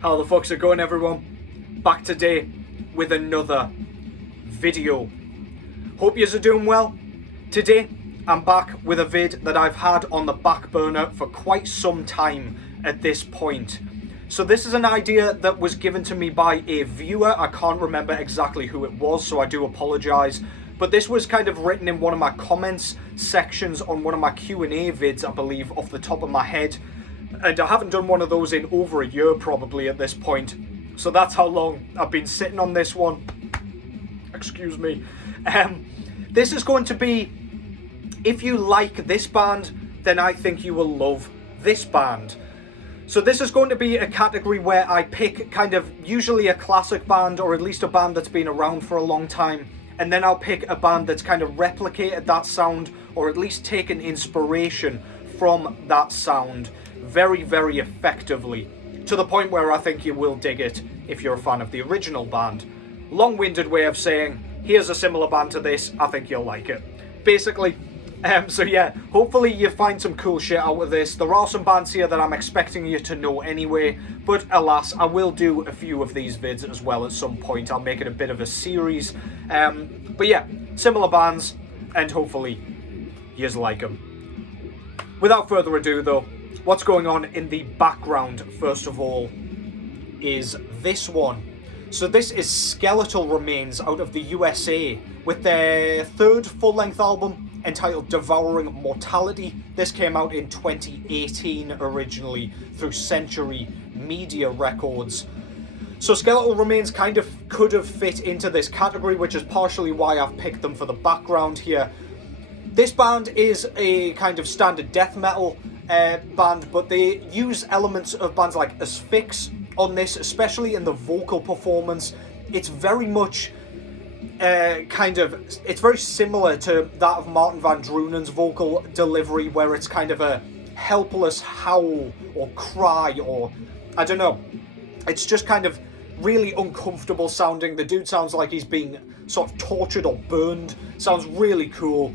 How the fuck's it going, everyone? Back today with another video. Hope yous are doing well. Today I'm back with a vid that I've had on the back burner for quite some time at this point. So this is an idea that was given to me by a viewer. I can't remember exactly who it was, so I do apologise. But this was kind of written in one of my comments sections on one of my Q&A vids, I believe, off the top of my head. And I haven't done one of those in over a year probably at this point. So that's how long I've been sitting on this one. Excuse me. This is going to be, if you like this band, then I think you will love this band. So this is going to be a category where I pick kind of usually a classic band, or at least a band that's been around for a long time. And then I'll pick a band that's kind of replicated that sound, or at least taken inspiration from that sound very, very effectively, to the point where I think you will dig it if you're a fan of the original band. Long-winded way of saying, here's a similar band to this, I think you'll like it. Basically, so yeah, hopefully you find some cool shit out of this. There are some bands here that I'm expecting you to know anyway, but alas, I will do a few of these vids as well at some point. I'll make it a bit of a series. But yeah, similar bands, and hopefully yous like them. Without further ado though, what's going on in the background, first of all, is this one. So this is Skeletal Remains out of the USA with their third full-length album entitled Devouring Mortality. This came out in 2018 originally through Century Media Records. So Skeletal Remains kind of could have fit into this category, which is partially why I've picked them for the background here. This band is a kind of standard death metal band, but they use elements of bands like Asphyx on this, especially in the vocal performance. It's very much it's very similar to that of Martin Van Druenen's vocal delivery, where it's kind of a helpless howl or cry, or I don't know. It's just kind of really uncomfortable sounding. The dude sounds like he's being sort of tortured or burned. Sounds really cool.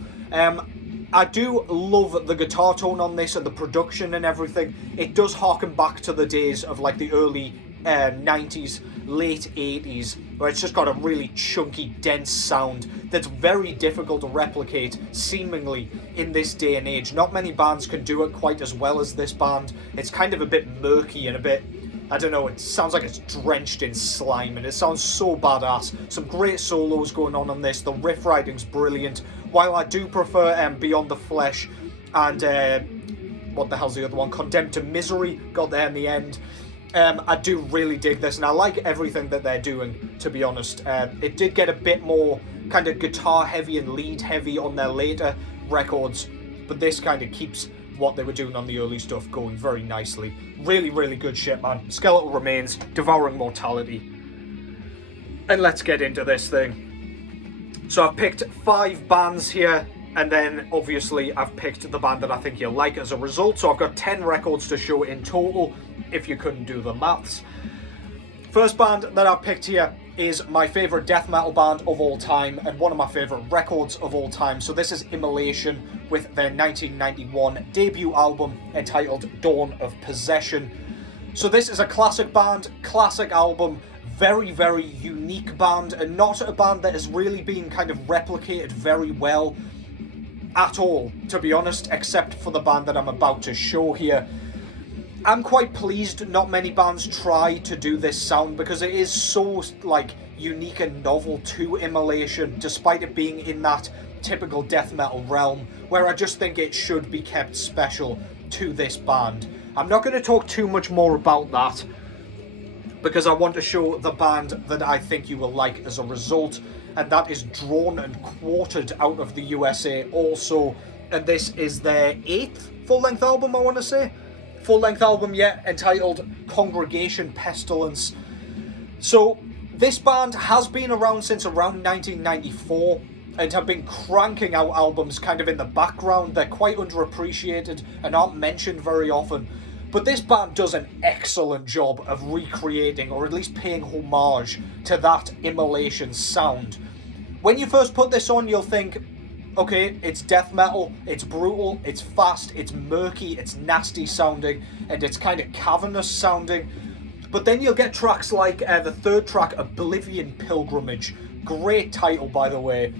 I do love the guitar tone on this and the production and everything. It does harken back to the days of like the early 90s, late 80s, where it's just got a really chunky, dense sound that's very difficult to replicate, seemingly, in this day and age. Not many bands can do it quite as well as this band. It's kind of a bit murky and a bit, I don't know, it sounds like it's drenched in slime, and it sounds so badass. Some great solos going on this. The riff writing's brilliant. While I do prefer Beyond the Flesh and what the hell's the other one? Condemned to Misery, got there in the end. I do really dig this, and I like everything that they're doing, to be honest. It did get a bit more kind of guitar heavy and lead heavy on their later records, but this kind of keeps what they were doing on the early stuff going very nicely. Really, really good shit, man. Skeletal Remains, Devouring Mortality. And let's get into this thing. So I've picked 5 bands here, and then obviously I've picked the band that I think you'll like as a result. So I've got 10 records to show in total, if you couldn't do the maths. First band that I've picked here is my favourite death metal band of all time, and one of my favourite records of all time. So this is Immulation with their 1991 debut album entitled Dawn of Possession. So this is a classic band, classic album, very, very unique band, and not a band that has really been kind of replicated very well at all, to be honest, except for the band that I'm about to show here. I'm quite pleased not many bands try to do this sound, because it is so like unique and novel to Immolation, despite it being in that typical death metal realm, where I just think it should be kept special to this band. I'm not going to talk too much more about that, because I want to show the band that I think you will like as a result, and that is Drawn and Quartered out of the USA also, and this is their 8th full-length album, I want to say. Full-length album yet, entitled Congregation Pestilence. So this band has been around since around 1994 and have been cranking out albums kind of in the background. They're quite underappreciated and aren't mentioned very often, but this band does an excellent job of recreating, or at least paying homage to that Immolation sound. When you first put this on, you'll think, okay, it's death metal, it's brutal, it's fast, it's murky, it's nasty sounding, and it's kind of cavernous sounding. But then you'll get tracks like the third track, Oblivion Pilgrimage. Great title, by the way.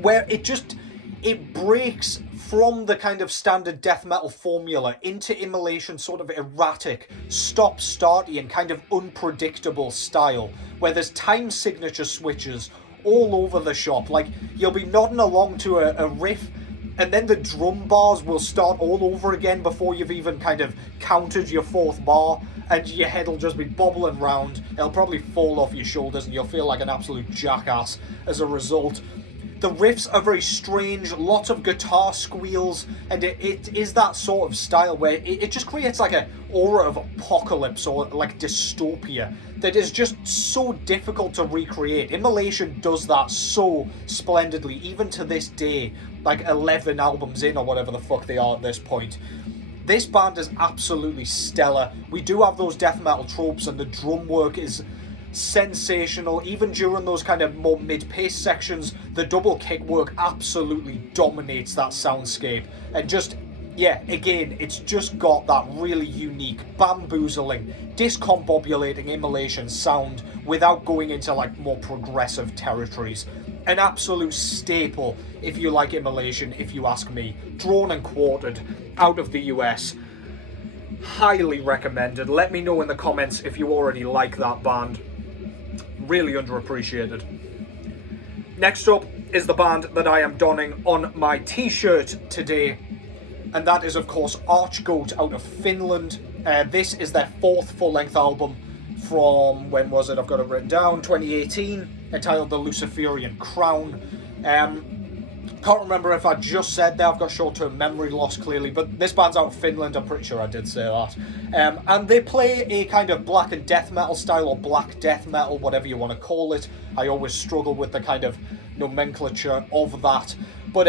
Where it breaks from the kind of standard death metal formula into Immulation, sort of erratic, stop-starty and kind of unpredictable style, where there's time signature switches all over the shop. Like, you'll be nodding along to a riff, and then the drum bars will start all over again before you've even kind of counted your fourth bar, and your head will just be bobbling round. It'll probably fall off your shoulders, and you'll feel like an absolute jackass as a result. The riffs are very strange, lots of guitar squeals, and it is that sort of style where it just creates like an aura of apocalypse or like dystopia that is just so difficult to recreate. Immolation does that so splendidly, even to this day, like 11 albums in or whatever the fuck they are at this point. This band is absolutely stellar. We do have those death metal tropes, and the drum work is sensational. Even during those kind of more mid-pace sections, the double kick work absolutely dominates that soundscape. And just, yeah, again, it's just got that really unique, bamboozling, discombobulating Immolation sound without going into like more progressive territories. An absolute staple if you like Immolation, if you ask me. Drawn and quartered out of the US. Highly recommended. Let me know in the comments if you already like that band. Really underappreciated. Next up is the band that I am donning on my t-shirt today, and that is of course Archgoat out of Finland. This is their fourth full-length album from, when was it? I've got it written down, 2018, entitled The Luciferian Crown. Can't remember if I just said that. I've got short-term memory loss clearly, but this band's out of Finland, I'm pretty sure I did say that. And they play a kind of black and death metal style, or black death metal, whatever you want to call it. I always struggle with the kind of nomenclature of that. But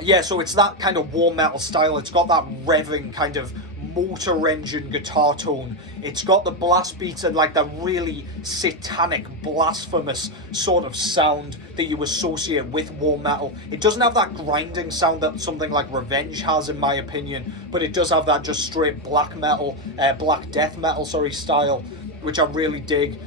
yeah, so it's that kind of war metal style. It's got that revving kind of motor engine guitar tone. It's got the blast beats and like the really satanic, blasphemous sort of sound that you associate with war metal. It doesn't have that grinding sound that something like Revenge has, in my opinion, but it does have that just straight black metal, black death metal, style, which I really dig.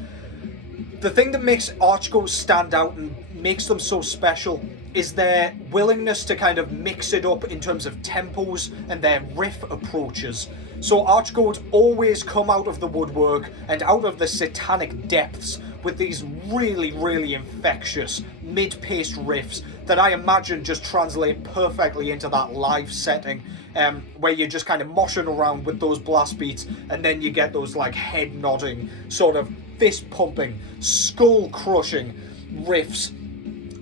The thing that makes Archgoat stand out and makes them so special is their willingness to kind of mix it up in terms of tempos and their riff approaches. So Archgoat always come out of the woodwork and out of the satanic depths with these really, really infectious mid-paced riffs that I imagine just translate perfectly into that live setting, where you're just kind of moshing around with those blast beats, and then you get those like head nodding, sort of fist pumping, skull crushing riffs.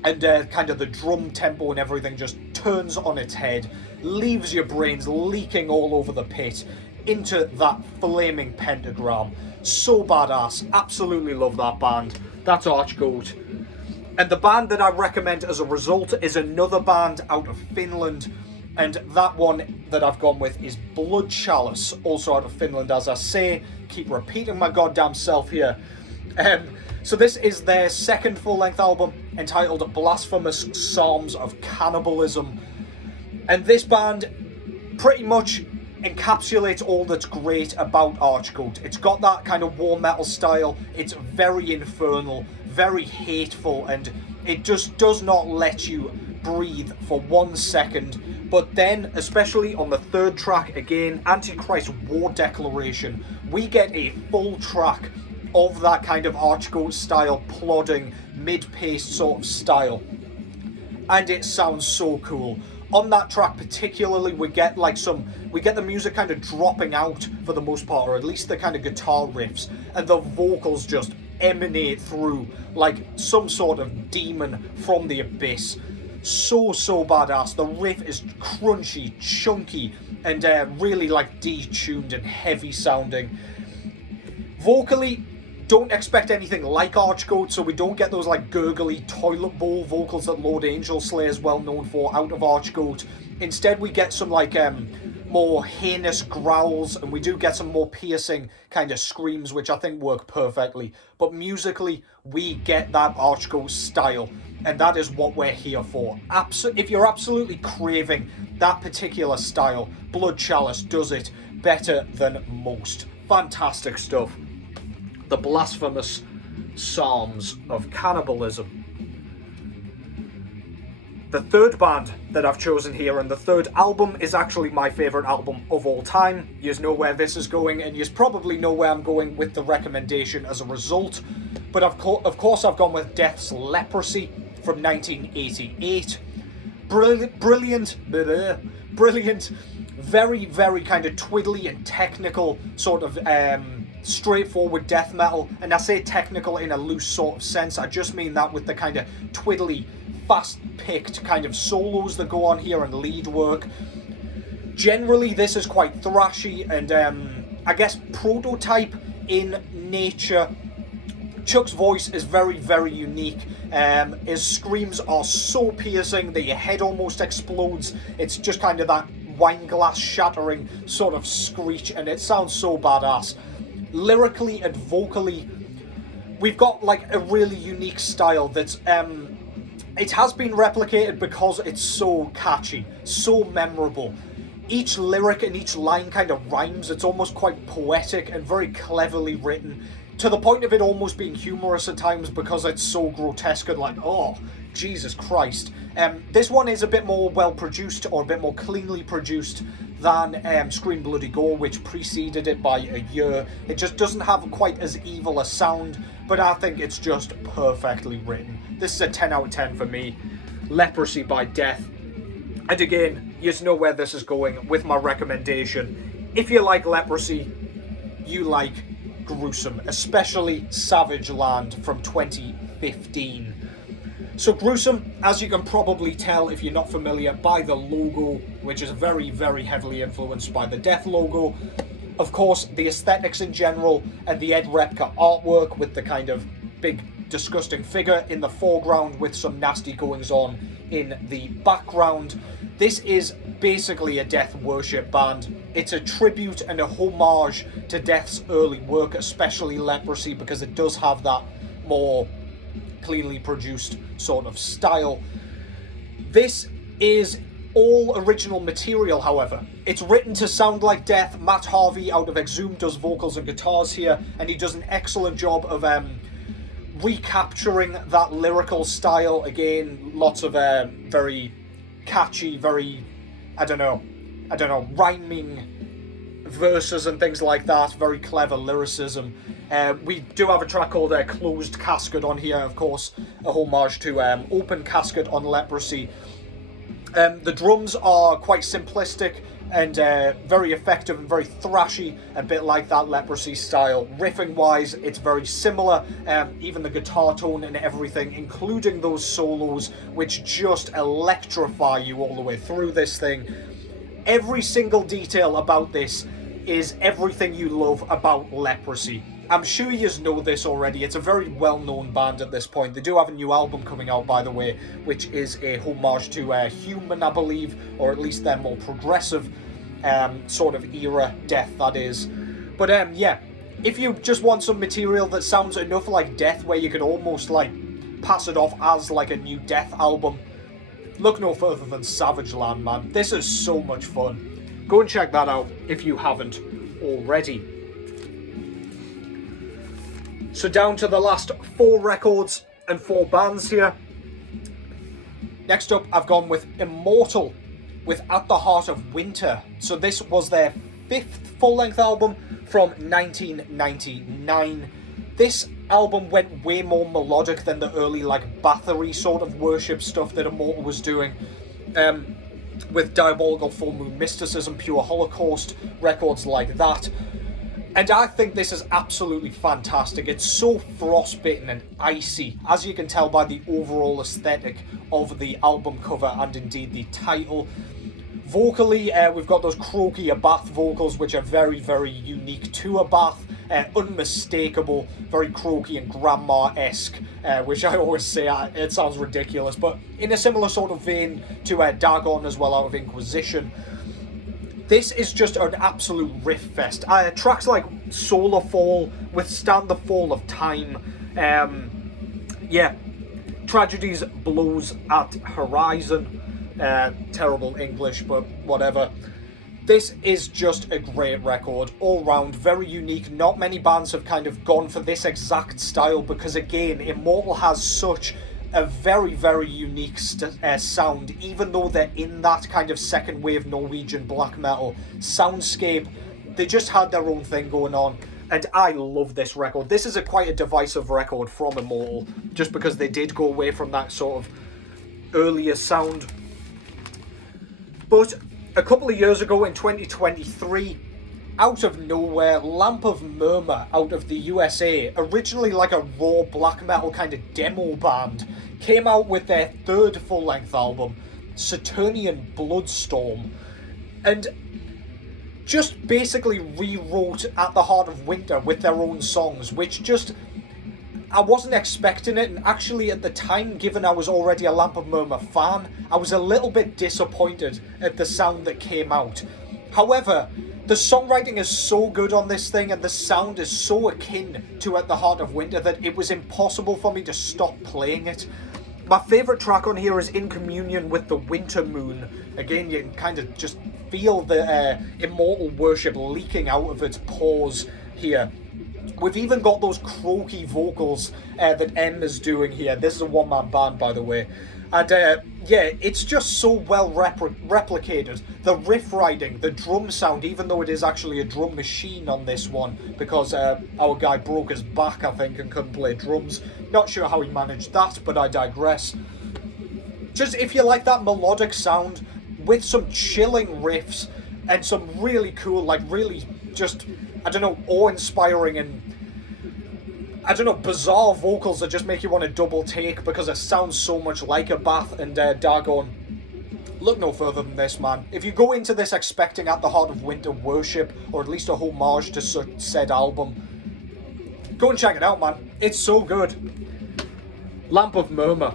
And kind of the drum tempo and everything just turns on its head, leaves your brains leaking all over the pit into that flaming pentagram. So badass. Absolutely love that band. That's Archgoat. And the band that I recommend as a result is another band out of Finland. And that one that I've gone with is Blood Chalice, also out of Finland, as I say. Keep repeating my goddamn self here. So this is their second full-length album, entitled Blasphemous Psalms of Cannibalism. And this band pretty much encapsulates all that's great about Archgoat. It's got that kind of war metal style. It's very infernal, very hateful, and it just does not let you breathe for 1 second. But then, especially on the third track, again, Antichrist War Declaration, we get a full track of that kind of Archgoat style, plodding, mid-paced sort of style. And it sounds so cool. On that track particularly, we get the music kind of dropping out for the most part, or at least the kind of guitar riffs, and the vocals just emanate through like some sort of demon from the abyss. So badass. The riff is crunchy, chunky, and really like detuned and heavy sounding. Vocally, don't expect anything like Archgoat, so we don't get those like gurgly toilet bowl vocals that Lord Angel Slayer is well known for out of Archgoat. Instead, we get some like more heinous growls, and we do get some more piercing kind of screams, which I think work perfectly. But musically, we get that Archgoat style, and that is what we're here for. If you're absolutely craving that particular style, Blood Chalice does it better than most. Fantastic stuff. The blasphemous psalms of cannibalism. The third band that I've chosen here, and the third album, is actually my favourite album of all time. You know where this is going, and you probably know where I'm going with the recommendation as a result. But of course I've gone with Death's Leprosy from 1988. Brilliant, very, very kind of twiddly and technical sort of straightforward death metal. And I say technical in a loose sort of sense. I just mean that with the kind of twiddly, fast-picked kind of solos that go on here and lead work. Generally, this is quite thrashy and I guess prototype in nature. Chuck's voice is very, very unique. His screams are so piercing that your head almost explodes. It's just kind of that wine glass shattering sort of screech, and it sounds so badass. Lyrically and vocally, we've got like a really unique style that's it has been replicated because it's so catchy, so memorable. Each lyric and each line kind of rhymes. It's almost quite poetic and very cleverly written, to the point of it almost being humorous at times because it's so grotesque and like, oh, Jesus Christ. This one is a bit more well produced, or a bit more cleanly produced than Scream Bloody Gore, which preceded it by a year. It just doesn't have quite as evil a sound, but I think it's just perfectly written. This is a 10 out of 10 for me. Leprosy by Death. And again, you know where this is going with my recommendation. If you like Leprosy, you like Gruesome, especially Savage Land from 2015. So Gruesome, as you can probably tell if you're not familiar, by the logo, which is very, very heavily influenced by the Death logo. Of course, the aesthetics in general, and the Ed Repka artwork with the kind of big, disgusting figure in the foreground with some nasty goings on in the background. This is basically a Death worship band. It's a tribute and a homage to Death's early work, especially Leprosy, because it does have that more cleanly produced sort of style. This is all original material, however. It's written to sound like Death. Matt Harvey out of Exhumed does vocals and guitars here, and he does an excellent job of recapturing that lyrical style. Again, lots of very catchy, very, I don't know, rhyming verses and things like that. Very clever lyricism. We do have a track called Closed Casket on here, of course, a homage to Open Casket on Leprosy. The drums are quite simplistic and very effective and very thrashy, a bit like that Leprosy style. Riffing wise, it's very similar, even the guitar tone and everything, including those solos, which just electrify you all the way through this thing. Every single detail about this is everything you love about Leprosy. I'm sure you know this already. It's a very well-known band at this point. They do have a new album coming out, by the way, which is a homage to Human, I believe, or at least their more progressive sort of era, Death, that is. But yeah, if you just want some material that sounds enough like Death, where you could almost like pass it off as like a new Death album, look no further than Savage Land, man. This is so much fun. Go and check that out if you haven't already. So down to the last 4 records and 4 bands here. Next up, I've gone with Immortal with At the Heart of Winter. So this was their 5th full-length album from 1999. This album went way more melodic than the early like Bathory sort of worship stuff that Immortal was doing. With Diabolical Full Moon Mysticism, Pure Holocaust, records like that. And I think this is absolutely fantastic. It's so frostbitten and icy, as you can tell by the overall aesthetic of the album cover and indeed the title. Vocally, we've got those croaky Abath vocals, which are very, very unique to Abath. Unmistakable, very croaky and grandma-esque, which I always say, it sounds ridiculous, but in a similar sort of vein to Dagon as well out of Inquisition. This is just an absolute riff fest. Tracks like Solar Fall, Withstand the Fall of Time, yeah, Tragedies Blows at Horizon, terrible English, but whatever. This is just a great record, all round, very unique. Not many bands have kind of gone for this exact style because, again, Immortal has such a very, very unique sound, even though they're in that kind of second wave Norwegian black metal soundscape. They just had their own thing going on, and I love this record. This is quite a divisive record from Immortal, just because they did go away from that sort of earlier sound. But a couple of years ago in 2023, out of nowhere, Lamp of Murmur out of the USA, originally like a raw black metal kind of demo band, came out with their third full-length album, Saturnian Bloodstorm, and just basically rewrote At the Heart of Winter with their own songs, which just, I wasn't expecting it, and actually at the time, given I was already a Lamp of Murmur fan, I was a little bit disappointed at the sound that came out. However, the songwriting is so good on this thing, and the sound is so akin to At the Heart of Winter, that it was impossible for me to stop playing it. My favourite track on here is In Communion with the Winter Moon. Again, you can kind of just feel the Immortal worship leaking out of its pores here. We've even got those croaky vocals that M is doing here. This is a one-man band, by the way. And yeah, it's just so well replicated. The riff riding, the drum sound, even though it is actually a drum machine on this one, because our guy broke his back, I think, and couldn't play drums. Not sure how he managed that, but I digress. Just, if you like that melodic sound, with some chilling riffs, and some really cool, like, really just, I don't know, awe-inspiring and, I don't know, bizarre vocals that just make you want to double take because it sounds so much like a Bath and Dagon. Look no further than this, man. If you go into this expecting At the Heart of Winter worship, or at least a homage to said album, go and check it out, man. It's so good. Lamp of Murmur,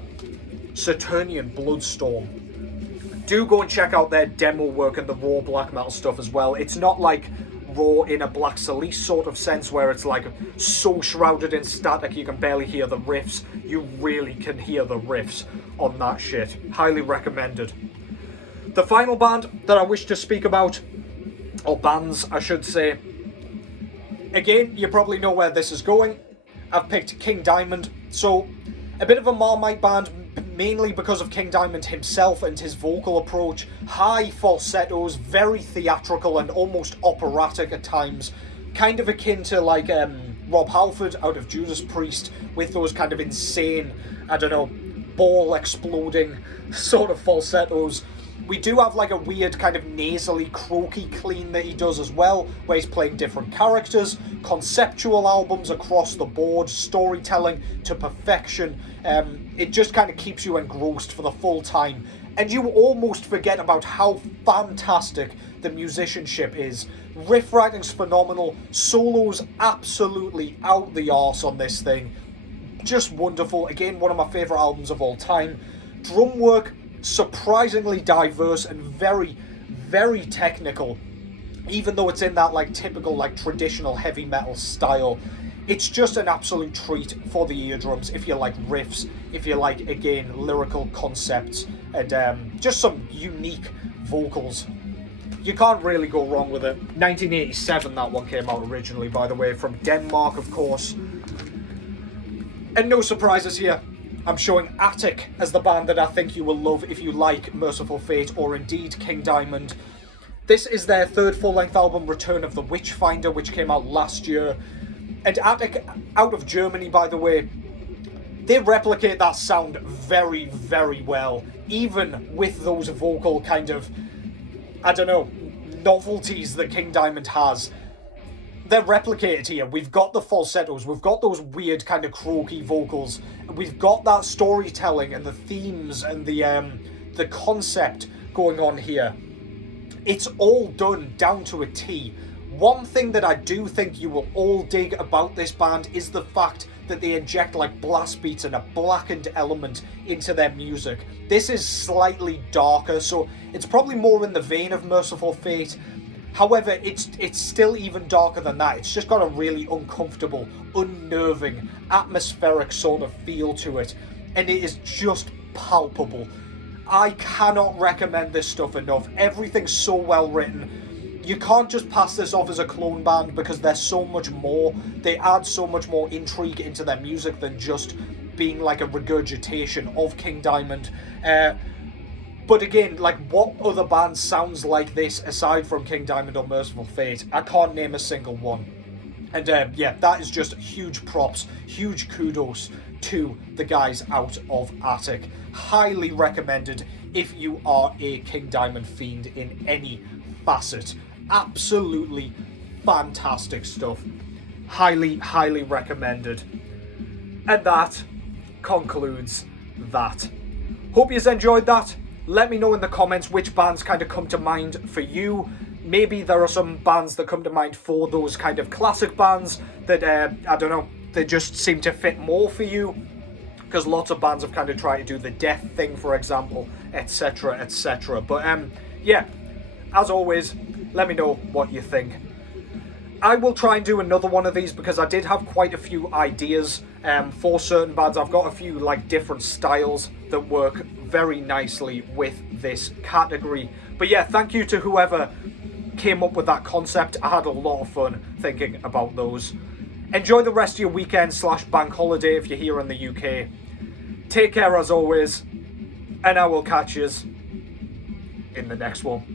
Saturnian Bloodstorm. Do go and check out their demo work and the raw black metal stuff as well. It's not like raw in a Black Chalice sort of sense where it's like so shrouded in static you can barely hear the riffs. You really can hear the riffs on that shit. Highly recommended. The final band that I wish to speak about, or bands I should say, again, you probably know where this is going. I've picked King Diamond, so a bit of a Marmite band, mainly because of King Diamond himself and his vocal approach. High falsettos, very theatrical and almost operatic at times. Kind of akin to like Rob Halford out of Judas Priest, with those kind of insane, I don't know, ball exploding sort of falsettos. We do have like a weird kind of nasally croaky clean that he does as well, where he's playing different characters, conceptual albums across the board, storytelling to perfection. It just kind of keeps you engrossed for the full time, and you almost forget about how fantastic the musicianship is. Riff writing's phenomenal, solos absolutely out the arse on this thing. Just wonderful. Again, one of my favourite albums of all time. Drum work, surprisingly diverse and very, very technical, even though it's in that like typical like traditional heavy metal style. It's just an absolute treat for the eardrums if you like riffs, if you like, again, lyrical concepts, and just some unique vocals. You can't really go wrong with it. 1987 that one came out originally, by the way, from Denmark, of course. And no surprises here. I'm showing Attic as the band that I think you will love if you like Merciful Fate or indeed King Diamond. This is their third full-length album, Return of the Witchfinder, which came out last year. And Attic, out of Germany, by the way, they replicate that sound very, very well. Even with those vocal kind of, I don't know, novelties that King Diamond has. They're replicated here. We've got the falsettos, we've got those weird kind of croaky vocals, we've got that storytelling and the themes and the concept going on here. It's all done down to a T. One thing that I do think you will all dig about this band is the fact that they inject like blast beats and a blackened element into their music. This is slightly darker, so it's probably more in the vein of Merciful Fate. However, it's still even darker than that. It's just got a really uncomfortable, unnerving, atmospheric sort of feel to it, and it is just palpable. I cannot recommend this stuff enough. Everything's so well written. you can't just pass this off as a clone band because there's so much more. They add so much more intrigue into their music than just being like a regurgitation of King Diamond. But again, like, what other band sounds like this aside from King Diamond or Merciful Fate? I can't name a single one. And yeah, that is just huge props, huge kudos to the guys out of Attic. Highly recommended if you are a King Diamond fiend in any facet. Absolutely fantastic stuff. Highly, highly recommended. And that concludes that. Hope you've enjoyed that. Let me know in the comments which bands kind of come to mind for you. Maybe there are some bands that come to mind for those kind of classic bands that, I don't know, they just seem to fit more for you. Because lots of bands have kind of tried to do the death thing, for example, etc, etc. But yeah, as always, let me know what you think. I will try and do another one of these because I did have quite a few ideas for certain bands. I've got a few like different styles that work very nicely with this category. But yeah, thank you to whoever came up with that concept. I had a lot of fun thinking about those. Enjoy the rest of your weekend / bank holiday if you're here in the UK. Take care as always, and I will catch you in the next one.